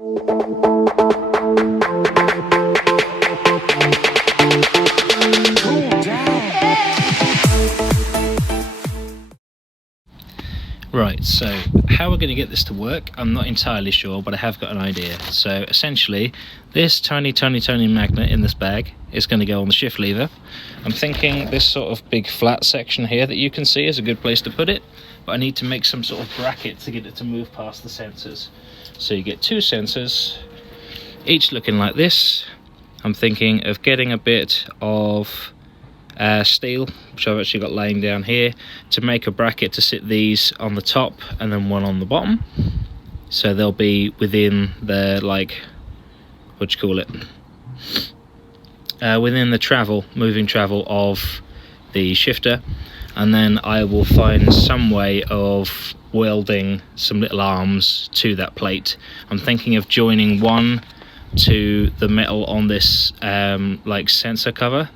Right, so how we're going to get this to work, I'm not entirely sure, but I have got an idea. So essentially, this tiny magnet in this bag is going to go on the shift lever. I'm thinking this sort of big flat section here that you can see is a good place to put it, but I need to make some sort of bracket to get it to move past the sensors. So you get two sensors, each looking like this. I'm thinking of getting a bit of steel, which I've actually got laying down here, to make a bracket to sit these on the top and then one on the bottom, so they'll be within the, like, what do you call it, within the moving travel of the shifter. And then I will find some way of welding some little arms to that plate. I'm thinking of joining one to the metal on this like sensor cover,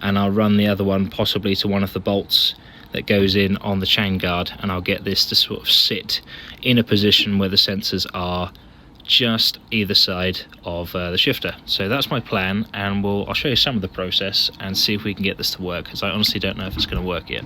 and I'll run the other one possibly to one of the bolts that goes in on the chain guard, and I'll get this to sort of sit in a position where the sensors are just either side of the shifter. So that's my plan, and I'll show you some of the process and see if we can get this to work, because I honestly don't know if it's going to work yet.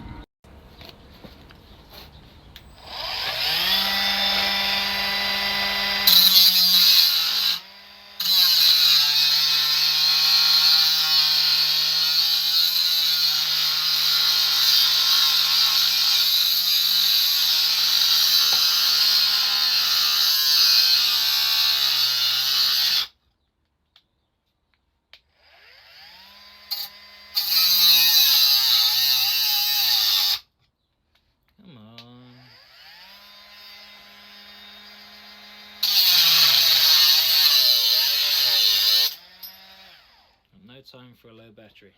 No time for a low battery.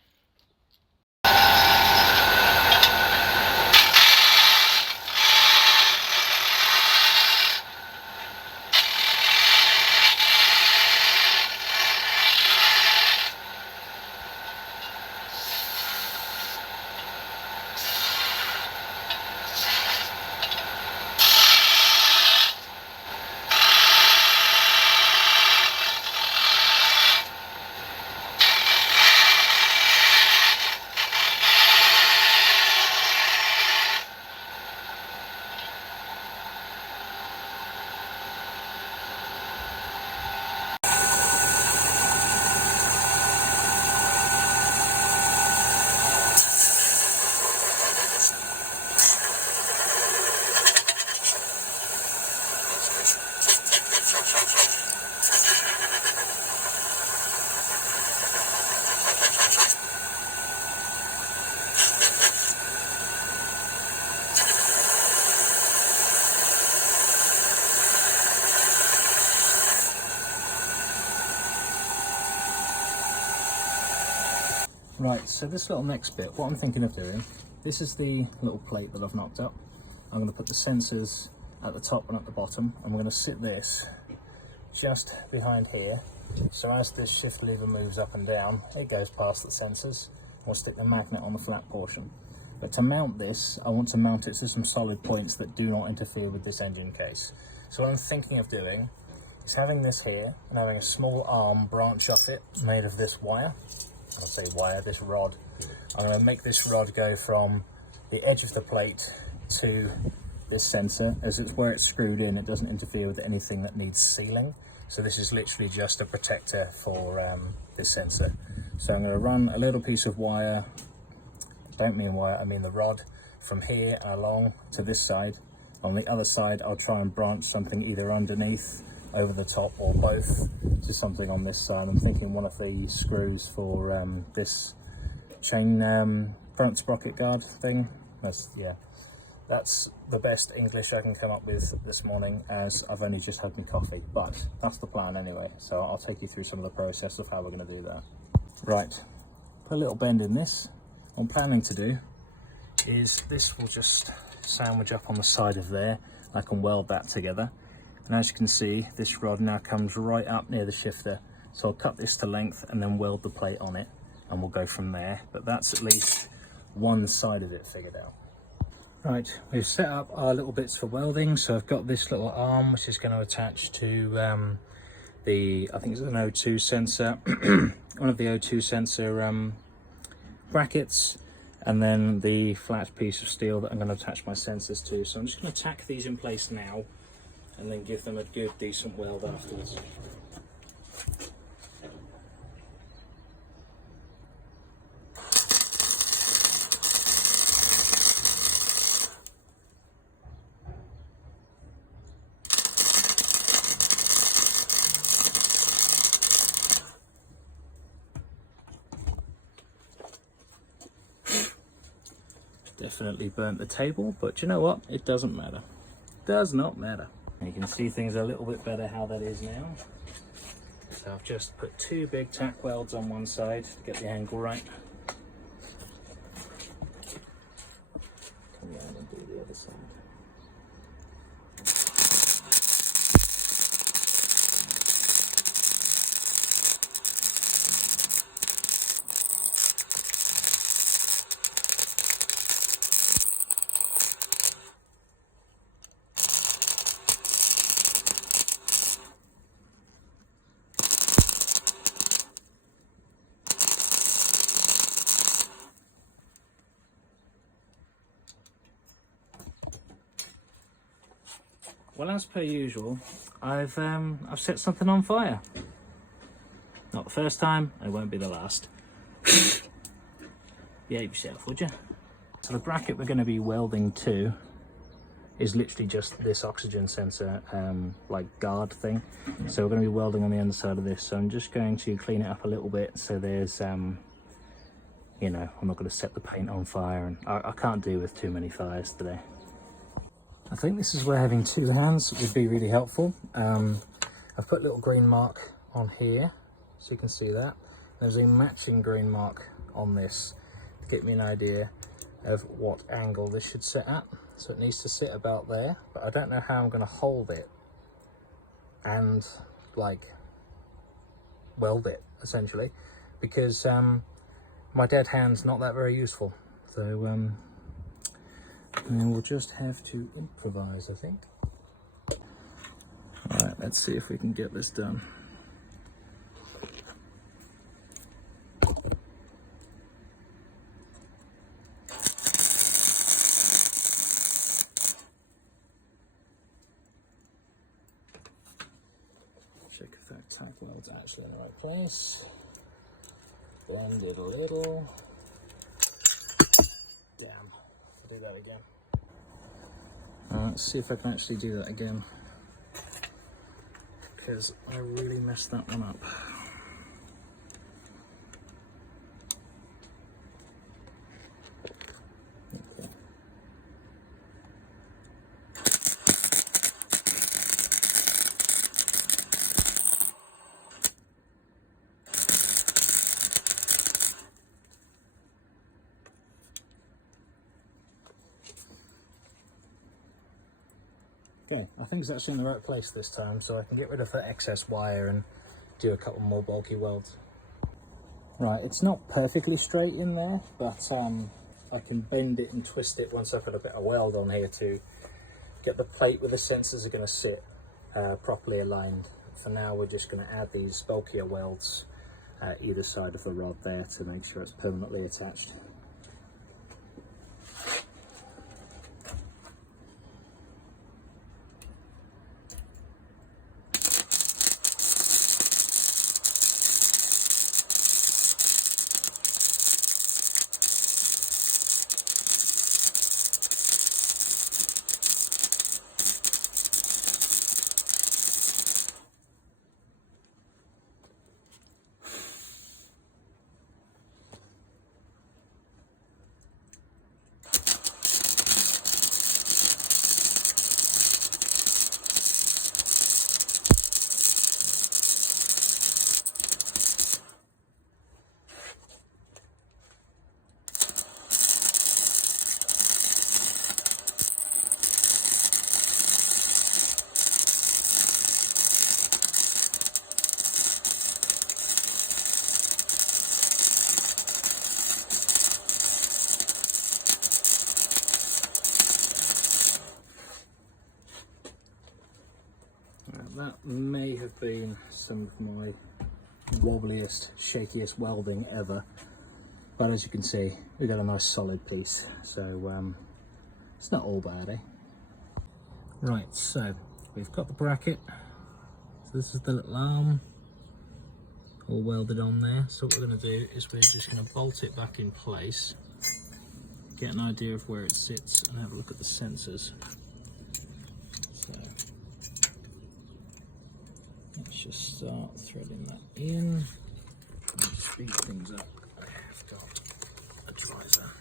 Right, so this little next bit, what I'm thinking of doing, this is the little plate that I've knocked up. I'm going to put the sensors at the top and at the bottom. I'm going to sit this just behind here, so as this shift lever moves up and down, it goes past the sensors. We'll stick the magnet on the flat portion. But to mount this, I want to mount it to some solid points that do not interfere with this engine case. So what I'm thinking of doing is having this here and having a small arm branch off it made of this wire. I'll say wire, this rod. I'm going to make this rod go from the edge of the plate to this sensor. As it's where it's screwed in, it doesn't interfere with anything that needs sealing. So this is literally just a protector for this sensor. So I'm going to run a little piece of wire, don't mean wire, I mean the rod, from here along to this side. On the other side, I'll try and branch something either underneath, over the top, or both to something on this side. I'm thinking one of the screws for this chain front sprocket guard thing. That's the best English I can come up with this morning, as I've only just had my coffee, but that's the plan anyway. So I'll take you through some of the process of how we're going to do that. Right, put a little bend in this. What I'm planning to do is this will just sandwich up on the side of there. I can weld that together. And as you can see, this rod now comes right up near the shifter. So I'll cut this to length and then weld the plate on it, and we'll go from there. But that's at least one side of it figured out. Right, we've set up our little bits for welding. So I've got this little arm which is going to attach to I think it's an O2 sensor, one of the O2 sensor brackets, and then the flat piece of steel that I'm going to attach my sensors to. So I'm just going to tack these in place now and then give them a good decent weld afterwards. Definitely burnt the table, but you know what? It doesn't matter. Does not matter. You can see things a little bit better how that is now. So I've just put 2 big tack welds on one side to get the angle right. Come around and do the other side. Well, as per usual, I've set something on fire. Not the first time, and it won't be the last. Behave yourself, would you? So the bracket we're going to be welding to is literally just this oxygen sensor, like guard thing. So we're going to be welding on the underside of this. So I'm just going to clean it up a little bit. So there's, you know, I'm not going to set the paint on fire, and I can't do with too many fires today. I think this is where having 2 hands would be really helpful. I've put a little green mark on here, so you can see that. There's a matching green mark on this to get me an idea of what angle this should sit at. So it needs to sit about there, but I don't know how I'm going to hold it and like weld it essentially, because my dead hand's not that very useful. So and we'll just have to improvise, I think. All right, let's see if we can get this done. Check if that tack weld's actually in the right place. Bend it a little. Damn, I'll do that again. Let's see if I can actually do that again, because I really messed that one up. Okay. Okay, I think it's actually in the right place this time, so I can get rid of that excess wire and do a couple more bulky welds. Right, it's not perfectly straight in there, but I can bend it and twist it once I put a bit of weld on here to get the plate where the sensors are going to sit properly aligned. For now, we're just going to add these bulkier welds either side of the rod there to make sure it's permanently attached. been some of my wobbliest, shakiest welding ever, but as you can see, we've got a nice solid piece, so it's not all bad, eh? Right, so we've got the bracket, so this is the little arm, all welded on there. So what we're going to do is we're just going to bolt it back in place, get an idea of where it sits, and have a look at the sensors. So let's just start threading that in. To speed things up, I have got a driver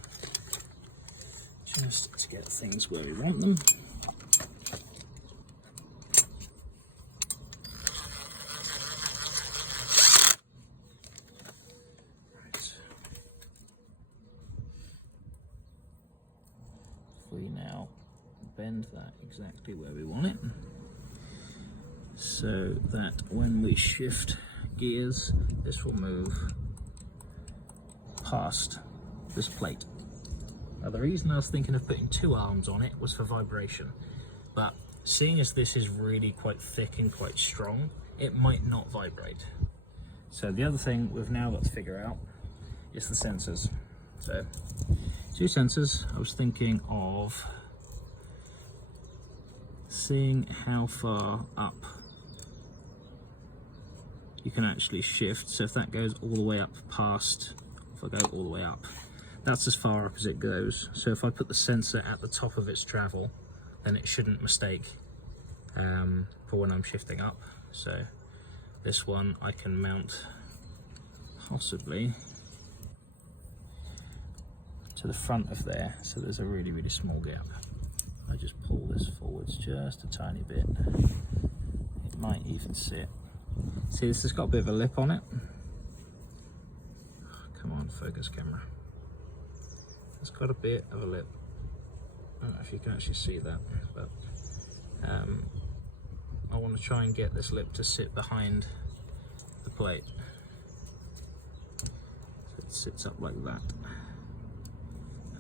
just to get things where we want them. We now bend that exactly where we want it, so that when we shift gears, this will move past this plate. Now the reason I was thinking of putting two arms on it was for vibration, but seeing as this is really quite thick and quite strong, it might not vibrate. So the other thing we've now got to figure out is the sensors. So two sensors. I was thinking of seeing how far up you can actually shift. So if that goes all the way up past, if I go all the way up, that's as far up as it goes. So if I put the sensor at the top of its travel, then it shouldn't mistake for when I'm shifting up. So this one I can mount possibly to the front of there, so there's a really, really small gap. I just pull this forwards just a tiny bit. It might even sit. See, this has got a bit of a lip on it. Come on, focus camera. It's got a bit of a lip. I don't know if you can actually see that, but I want to try and get this lip to sit behind the plate. So it sits up like that.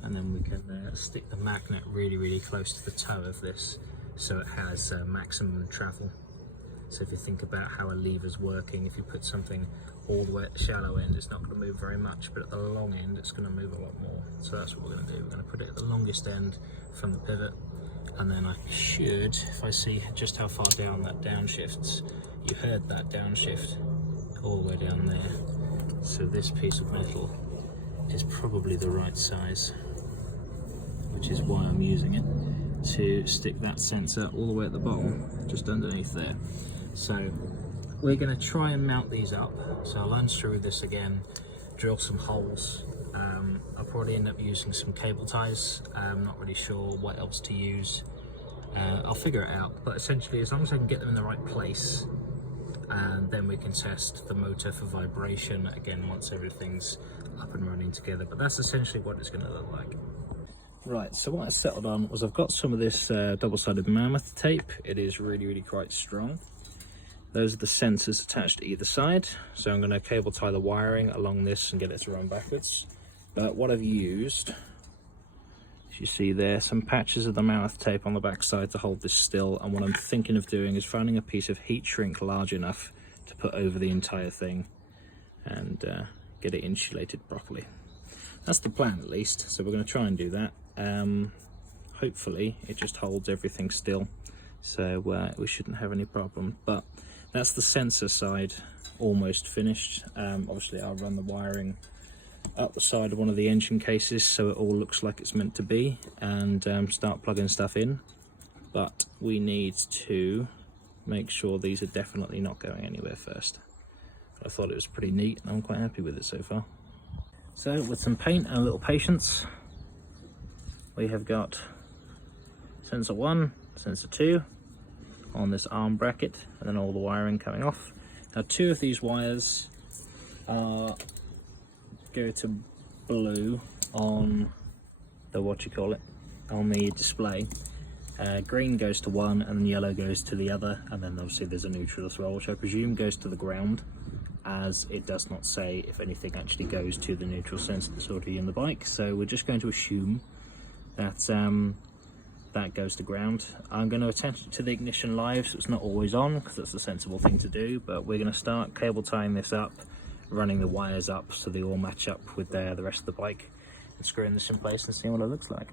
And then we can stick the magnet really, really close to the toe of this, so it has maximum travel. So if you think about how a lever's working, if you put something all the way at the shallow end, it's not going to move very much, but at the long end it's going to move a lot more. So that's what we're going to do. We're going to put it at the longest end from the pivot, and then I should, if I see just how far down that downshifts, you heard that downshift all the way down there. So this piece of metal is probably the right size, which is why I'm using it to stick that sensor all the way at the bottom, just underneath there. So we're going to try and mount these up. So I'll unscrew this again, drill some holes. I'll probably end up using some cable ties. I'm not really sure what else to use. I'll figure it out, but essentially as long as I can get them in the right place, and then we can test the motor for vibration again once everything's up and running together. But that's essentially what it's going to look like. Right, so what I settled on was I've got some of this double-sided mammoth tape. It is really, really quite strong. Those are the sensors attached to either side. So I'm going to cable tie the wiring along this and get it to run backwards. But what I've used, as you see there, some patches of the mammoth tape on the back side to hold this still. And what I'm thinking of doing is finding a piece of heat shrink large enough to put over the entire thing and get it insulated properly. That's the plan, at least. So we're going to try and do that. Hopefully it just holds everything still, so we shouldn't have any problem. But that's the sensor side almost finished. Obviously I'll run the wiring up the side of one of the engine cases so it all looks like it's meant to be, and start plugging stuff in. But we need to make sure these are definitely not going anywhere first. I thought it was pretty neat and I'm quite happy with it so far. So with some paint and a little patience, we have got sensor 1, sensor 2 on this arm bracket, and then all the wiring coming off. Now 2 of these wires go to blue on the on the display. Green goes to one, and then yellow goes to the other, and then obviously there's a neutral as well, which I presume goes to the ground, as it does not say if anything actually goes to the neutral sensor that's already in the bike. So we're just going to assume that that goes to ground. I'm going to attach it to the ignition live, so it's not always on, because that's the sensible thing to do, but we're going to start cable tying this up, running the wires up so they all match up with the rest of the bike, and screwing this in place and seeing what it looks like.